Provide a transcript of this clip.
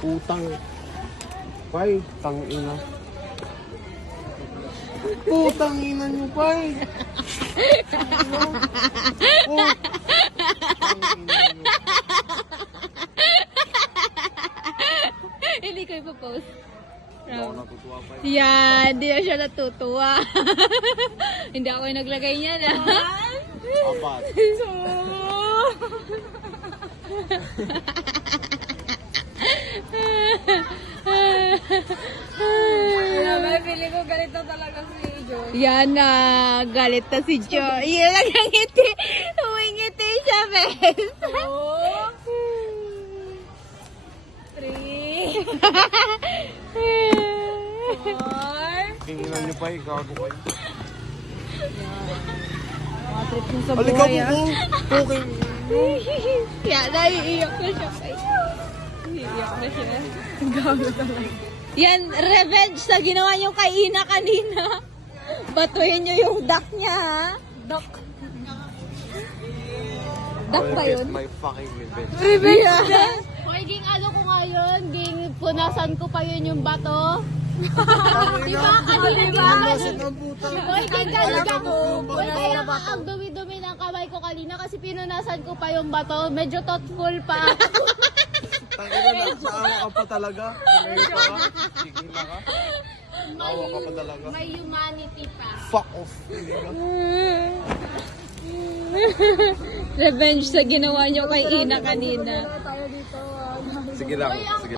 Putang. Pai, tangina. Putang ina nyo, Pai. Hindi ko ipopost. Hindi ako natutuwa, Pai. Yan, hindi na siya natutuwa. Hindi ako yung naglagay niya na. Apat. May feeling ko galit na talaga si Joy. Yan na, galit na si Joy. Yan lang ang ngiti. Humingiti siya, bes. 4. Tinginan nyo, Pai. Gago kayo. Trip mo sa Halika buhay, mo ah. ko. Okay. Yan, naiiyak na siya. Naiiyak na siya. Gago talaga. Yan, revenge sa ginawa niyo kay Ina kanina. Batuhin niyo yung duck niya, ha? Duck. Duck ba yun? My fucking revenge. Revenge! Hoy, ging ano ko ngayon, ging punasan ko pa yun yung bato. Diba? Diba? Nasaan ang puta? Hoy, ging talaga ko. Hoy, Punasan kaya na bato. ang dumi-dumi ng kamay ko kanina kasi pinunasan ko pa yung bato. Medyo thoughtful pa. Tangina na, naawa ka pa talaga. Tumayo pa ka. Sige na ka. Naawa ka pa talaga. May humanity pa. Fuck off. Revenge sa ginawa niyo kay Ina kanina. Sige lang. Sige.